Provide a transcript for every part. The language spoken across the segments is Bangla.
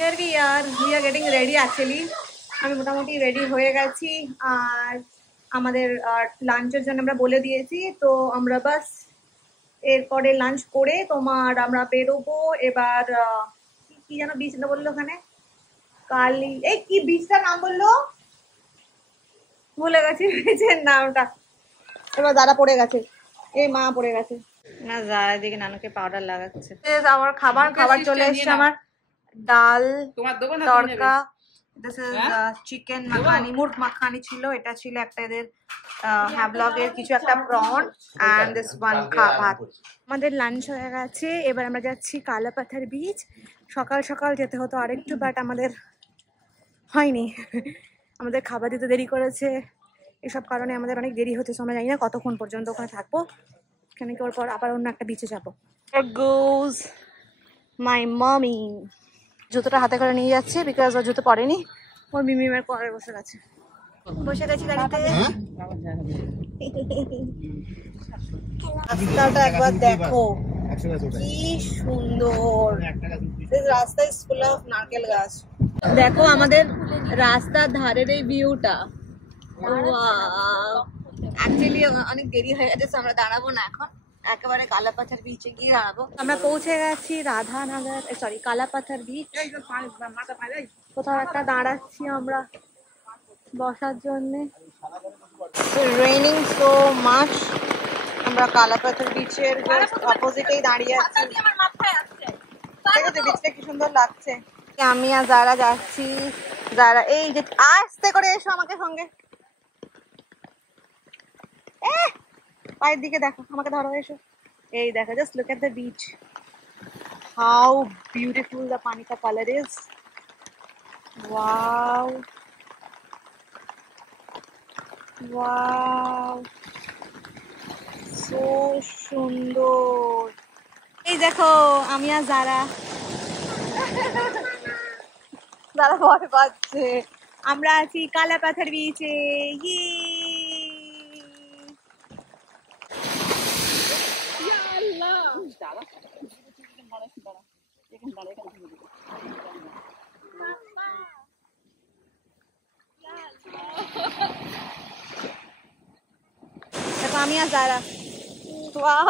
Here we are getting ready actually. আমি মোটামুটি রেডি হয়ে গেছি আর আমাদের লাঞ্চের জন্য আমরা বলে দিয়েছি, তো আমরা বাস এরপরে লাঞ্চ করে তোমার আমরা বেরোবো এবার। কি যেন বিচটা বললো ওখানে, কালি এই কি বিচটার নাম বললো, ভুলে গেছি বিচের নামটা। এবার দাদা পড়ে গেছে, এই মা পড়ে গেছে না, যারা দিকে নানুকে পাউডার লাগাচ্ছে। আমার খাবার চলে এসছে, আমার dal tadka, this is chicken makhani, murg makhani ছিল, এটা ছিল একটা এদের হ্যাভলগের কিছু একটা প্রন এন্ড দিস ওয়ান ভাত। আমাদের লাঞ্চ হয়ে গেছে, এবার আমরা যাচ্ছি কালাপাথার বিচ। সকাল সকাল যেতে হতো আরেকটু, বাট আমাদের হয়নি, আমাদের খাবার দিতে দেরি করেছে, এসব কারণে আমাদের অনেক দেরি হচ্ছে। আমরা জানি না কতক্ষণ পর্যন্ত ওখানে থাকবো, এখানে কি ওর পর আবার অন্য একটা বিচে যাবো। গোজ মাই মামি জুতোটা হাতে করে নিয়ে যাচ্ছে, বিকজ ওর জুতো পরেনি, ওর মিমিমের পরে বসে গেছে। বসে গেছি গাড়িতে। রাস্তাটা একবার দেখো কি সুন্দর, রাস্তা ইজ ফুল অফ নারকেল গাছ। দেখো আমাদের রাস্তার ধারের এই ভিউটা, অ্যাকচুয়ালি অনেক দেরি হয়ে গেছে, আমরা দাঁড়াবো না এখন, একেবারে কালাপাথার বিচে গিয়ে দাঁড়াবো। আমরা পৌঁছে গেছি রাধানগর, সরি কালাপাথার বিচ। কোথাও একটা দাঁড়াচ্ছি আমরা বসার জন্য, রেইনিং সো মাচ। আমরা কালাপাথার বিচের অপোজিটেই দাঁড়িয়ে আছি, বিচটা কি সুন্দর লাগছে। আমি আর যারা যাচ্ছি, যারা এই যে আস্তে করে এসো আমাকে সঙ্গে, পায়ের দিকে দেখো, আমাকে ধরো, এসো, এই দেখো, just look at the beach, how beautiful the পানি কা colour is, wow wow, so সুন্দর। এই দেখো আমি আর যারা যারা ভয় পাচ্ছে, আমরা আছি কালাপাথার বিচে। দেখো আমি আর যারা,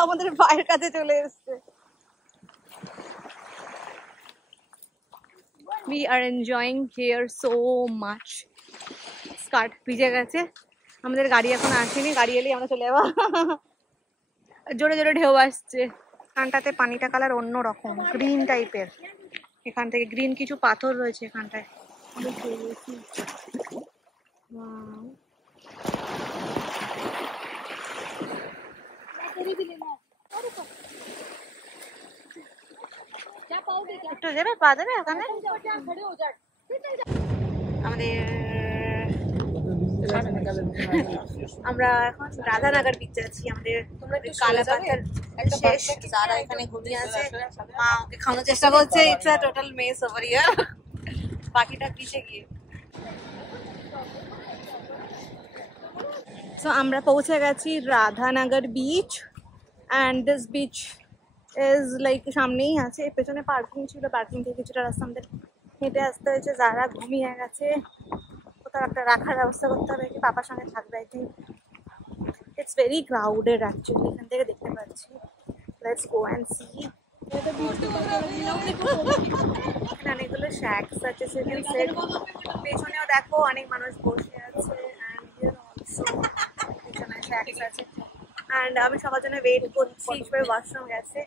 আমাদের পায়ের কাছে চলে এসছে। We are enjoying here so much. Skirt ভিজে গেছে, আমাদের গাড়ি এখন আসেনি, গাড়ি এলেই আমরা চলে যাবো। জোরে জোরে ঢেউ আসছে, এখানটাতে পানিটা কালার অন্য রকম, গ্রিন টাইপের, এখান থেকে গ্রিন কিছু পাথর রয়েছে এখানটায়। একটু যাবে, পা যাবে ওখানে। আমাদের আমরা এখন রাধানগর বিচ যাচ্ছি, আমাদের কালাপাথার শেষ। যারা এখানে ঘুমিয়ে আছে, মা ওকে খাওয়ানোর চেষ্টা করছে, it's a total mess over here, বাকিটা বিচে গিয়ে। সো আমরা পৌঁছে গেছি Radhanagar beach, and this beach is like সামনেই আছে, পেছনে পার্কিং ছিল, পার্কিং থেকে কিছুটা রাস্তা আমাদের হেঁটে আসতে হয়েছে। যারা ঘুমিয়ে গেছে, কোথাও একটা রাখার ব্যবস্থা করতে হবে, কি পাপার সঙ্গে থাকবে। I think it's very crowded actually, এখান থেকে দেখতে পাচ্ছি। Let's go and see. অনেকগুলো শ্যাক্স আছে, পেছনেও দেখো অনেক মানুষ বসে আছে, পেছনে শ্যাক্স আছে। And আমি সবার জন্য ওয়েট করছি, সবাই ওয়াশরুম গেছে,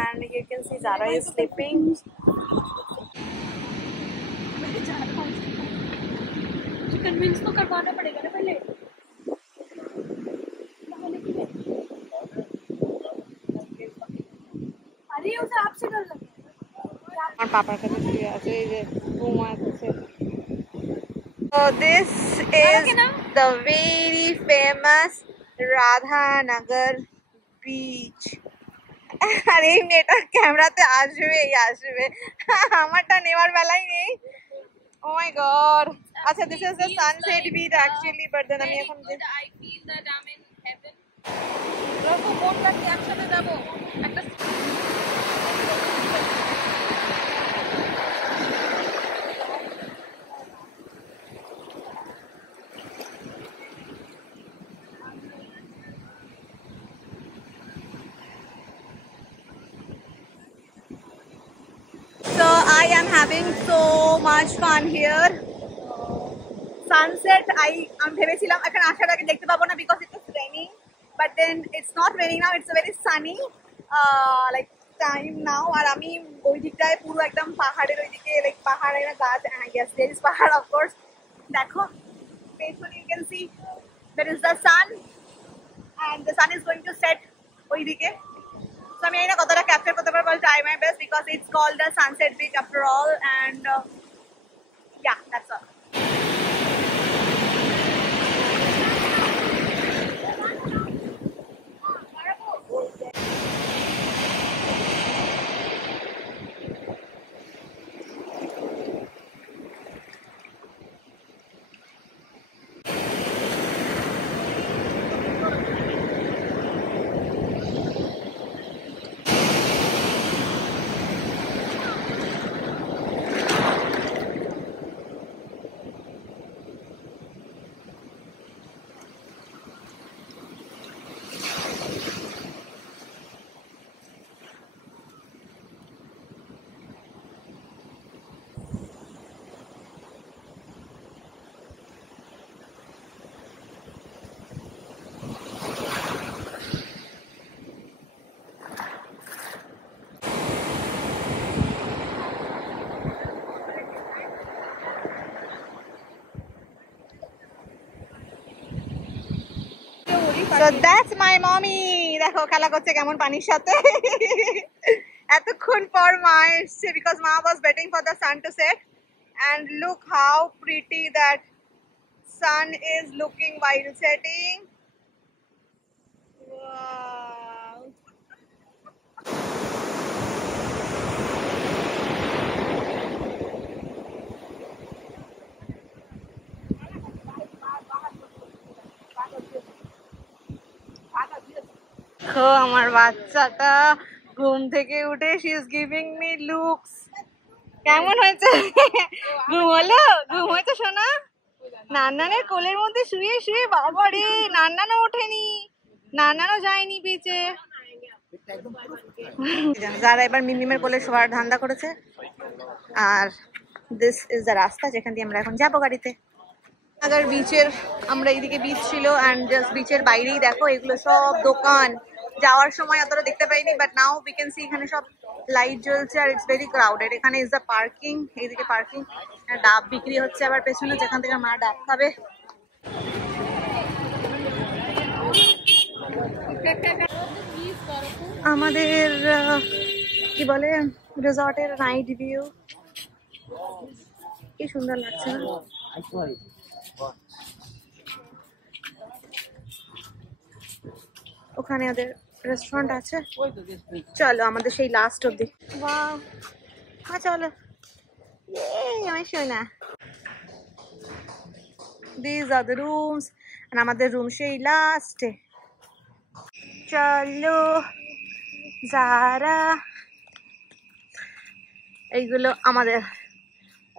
and you can see Zara is sleeping. Convince तो करवाना पड़ेगा ना पहले। अरे उसे आपसे कर लो, और पापा का तो ये আছে এই যে ঘুমা আছে। So this is the very famous Radhanagar beach. আর এই মেয়েটা ক্যামেরাতে আসবেই আসবে, আমারটা নেওয়ার বেলাই নেই। Oh my god. আচ্ছা, this is the sunset beach actually, but then আমি এখন I feel that I'm in heaven. Loco boat লাগি একসাথে যাব একটা। so much fun here. Sunset, I'm ভেবেছিলাম এখানে আসার আগে দেখতে পাবো না because it was raining, but then it's not raining now, it's a very sunny like time now. আর আমি ওই দিকটায় পুরো একদম পাহাড়ের ওইদিকে like পাহাড়ের গাছ, and I guess there is পাহাড় of course. দেখো peacefully you can see there is the sun and the sun is going to set ওইদিকে. So আমি এই না কতটা ক্যাপচার করতে পারবো, I'll try my best because it's called the Sunset Beach after all, and yeah, that's all. So that's my mommy. দেখো খেলা করছে কেমন পানির সাথে। এতক্ষণ পর মা এসছে because মা was waiting for the sun to set, and look how pretty that sun is looking while setting. Wow. আমার বাচ্চাটা ঘুম থেকে উঠে she is giving me looks. কেমন হয়েছে? ঘুম হলো? ঘুম হয়েছে সোনা? নান্নানের কোলের মধ্যে শুয়ে শুয়ে বাবা রে, নান্নানও ওঠেনি, নান্নানও যায়নি বিচে। যারা এবার মিমিমের কোলে শোয়ার ধান্দা করেছে। আর দিস ইজ দ্য রাস্তা যেখান দিয়ে আমরা এখন যাবো গাড়িতে। আগার বিচের, আমরা এইদিকে বিচ ছিল, অ্যান্ড জাস্ট বিচের বাইরেই দেখো এগুলো সব দোকান। যাওয়ার সময় অতটা দেখতে পাইনি, but now we can see এখানে সব লাইট জ্বলছে আর ইটস ভেরি ক্রাউডেড। এখানে ইজ দ্য পার্কিং, এইদিকে পার্কিং, ডাব বিক্রি হচ্ছে আবার পেছনে, যেখান থেকে মা ডাব খাবে। আমাদের কি বলে রিসর্টের নাইট ভিউ কি সুন্দর লাগছে না? ওখানে ওদের রেস্টুরেন্ট আছে। চলো আমাদের সেই লাস্ট অব্দি। হ্যাঁ চলো, আমি শুই না। These are the rooms, and আমাদের রুম সেই লাস্টে। চলো যারা, এইগুলো আমাদের,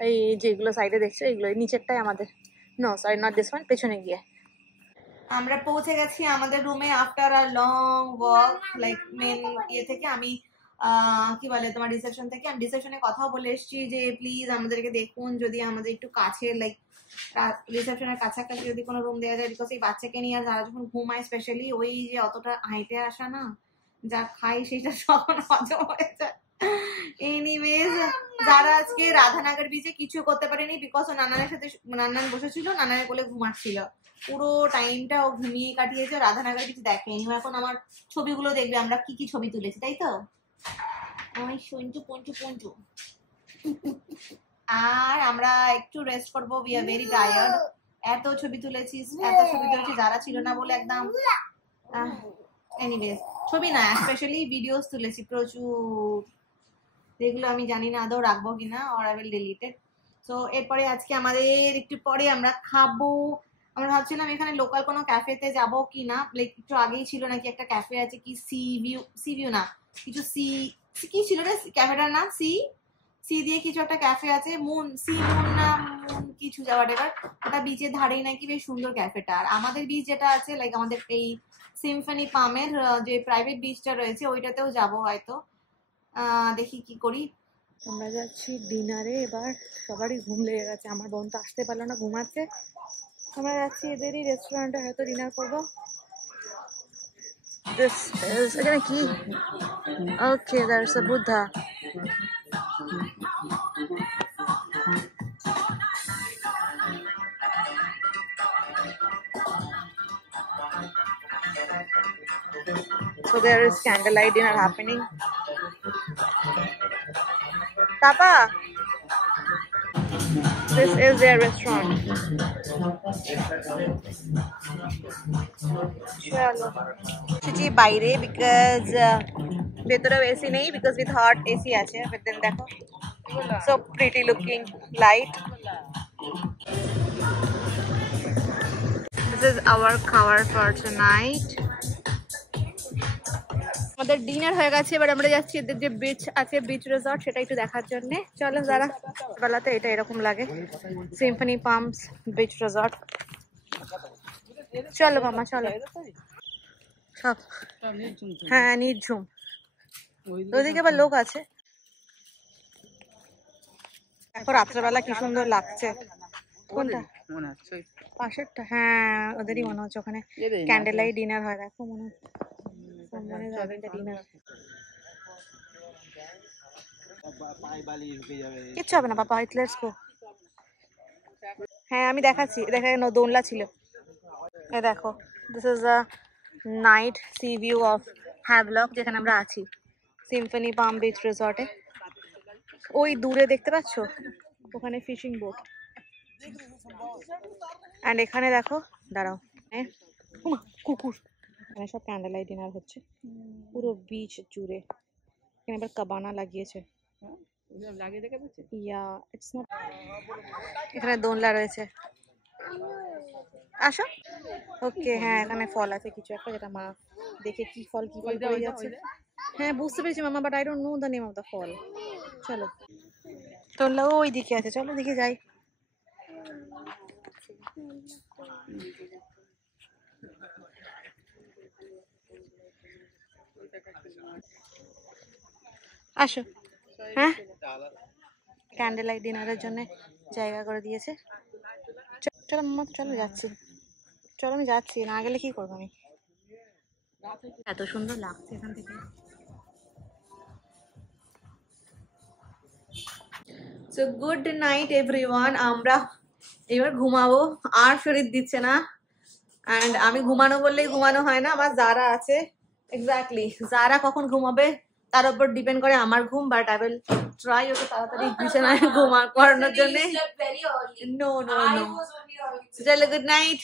এই যেগুলো সাইডে দেখছো এইগুলো নিচেরটাই আমাদের। No sorry, not this one, পেছনে গিয়ে। আমরা পৌঁছে গেছি আমাদের রুমে after a long walk, like main ইয়ে থেকে। আমি কি বলে তোমার রিসেপশন থেকে, আমি রিসেপশনে কথাও বলে এসেছি যে প্লিজ আমাদেরকে দেখুন যদি আমাদের একটু কাছে, লাইক রিসেপশনের কাছাকাছি যদি কোনো রুম দেওয়া যায়, বিকজ এই বাচ্চাকে নিয়ে আর যারা যখন ঘুমায় স্পেশালি, ওই যে অতটা হাইটে আসা না, যা খাই সেটা তখন হজম হয়ে যায়। এনিওয়েজ, যারা আজকে রাধানগর বিচে কিছু করতে পারেনি বিকজ ও নানানের সাথে, নানান বসেছিল, নানানের কোলে ঘুমাচ্ছিল, পুরো টাইমটা ও ঘুমিয়ে কাটিয়েছে, রাধানগর বিচে দেখেনি। এখন আমার ছবিগুলো দেখবে আমরা কি কি ছবি তুলেছি, তাই তো? ওই সঞ্চু পঞ্চু পঞ্চু। আর আমরা একটু রেস্ট করবো, উই আর ভেরি টায়ার্ড। এত ছবি তুলেছি, যারা ছিল না বলে একদম। এনিওয়েজ, ছবি না, স্পেশালি ভিডিওস তুলেছি প্রচুর, যেগুলো আমি জানি না আদৌ রাখবো কিনা, or I will delete it. So এরপরে আজকে আমাদের একটু পরে আমরা খাবো। আমরা ভাবছিলাম এখানে লোকাল কোনো ক্যাফেতে যাবো কি না, লাইক একটু আগেই ছিল নাকি একটা ক্যাফে আছে, কি সি ভিউ না কিছু, কি ছিল রে ক্যাফেটার নাম, সি দিয়ে কিছু একটা ক্যাফে আছে, মুন না মুন কিছু যাওয়ার, এবার ওটা বিচের ধারেই নাকি বেশ সুন্দর ক্যাফেটা। আর আমাদের বিচ যেটা আছে, লাইক আমাদের এই সিম্ফনি পামের যে প্রাইভেট বিচটা রয়েছে, ওইটাতেও যাবো হয়তো, দেখি কি করি। আমরা যাচ্ছি ডিনারে। এবার সবারই ঘুম লেগে গেছে, আমার বোন তো আসতে পারলো না, ঘুমাচ্ছে। আমরা যাচ্ছি এদেরই রেস্টুরেন্টে হয়তো ডিনার করবো। This is এখানে কি? Okay, there's a Buddha. So there is candlelight dinner happening. Papa, this is their restaurant. চলো চিচি বাইরে বিকজ ভেতরেও এসি নেই, বিকজ উইথ হট এসি আছে। বাট দেন দেখো, so pretty looking light. This is our খাবার ফর টুনাইট। আমাদের ডিনার হয়ে গেছে, এবার আমরা যাচ্ছি এদের যে বিচ আছে, বিচ রিসর্ট, সেটা একটু দেখার জন্য। চলো যারা বেলাতে এটা এরকম লাগে, সিম্ফনি পাম্পস বিচ রিসর্ট। চলো মামা চলো। সব হ্যাঁ নির্ঝুম, ওইদিকে আবার লোক আছে। দেখো রাত্রেবেলা কি সুন্দর লাগছে। কোনটা? পাশেরটা? হ্যাঁ ওদেরই মনে হচ্ছে, ওখানে ক্যান্ডেল লাইট ডিনার হয়। দেখো মনে হচ্ছে ডিনার। কিচ্ছু হবে না পাপা, লেটস গো। হ্যাঁ আমি দেখাচ্ছি, দেখে দোলনা ছিল। এ দেখো, this is a night C view of Havelock, যেখানে আমরা আছি সিম্ফনি পাম বিচ রিসর্টে। ওই দূরে দেখতে পাচ্ছ, ওখানে ফিশিং বোট। অ্যান্ড এখানে দেখো, দাঁড়াও, হ্যাঁ কুকুর। এখানে সব ক্যান্ডেল লাইট ডিনার হচ্ছে পুরো বিচ জুড়ে। এখানে আবার কাবানা লাগিয়েছে। Yeah it's not. এখানে দোলনা রয়েছে, আসো। ওকে হ্যাঁ এখানে ফল আছে কিছু একটা, যেটা মা দেখে কি ফল পড়ে যাচ্ছে। হ্যাঁ বুঝতে পেরেছি মামা, but I don't know the name of the fall. চলো দোলনা ওই দিকে আছে, চলো দিকে যাই। আসো। হ্যাঁ ক্যান্ডেল লাইট ডিনারের জন্য জায়গা করে দিয়েছে। চলো মামা চলো যাচ্ছি, চলো আমি যাচ্ছি, না গেলে কি করবো আমি। এত সুন্দর লাগছে এখান থেকে। So good night everyone. আমরা এবার ঘুমাবো, আর শরীর দিচ্ছে না। অ্যান্ড আমি ঘুমানো বললেই ঘুমানো হয় না, আমার যারা আছে, এক্স্যাক্টলি যারা কখন ঘুমাবে তার উপর ডিপেন্ড করে আমার ঘুম। But I will try okay তাড়াতাড়ি বিছানায় করানোর জন্য। নো নো নো, চলো গুড নাইট।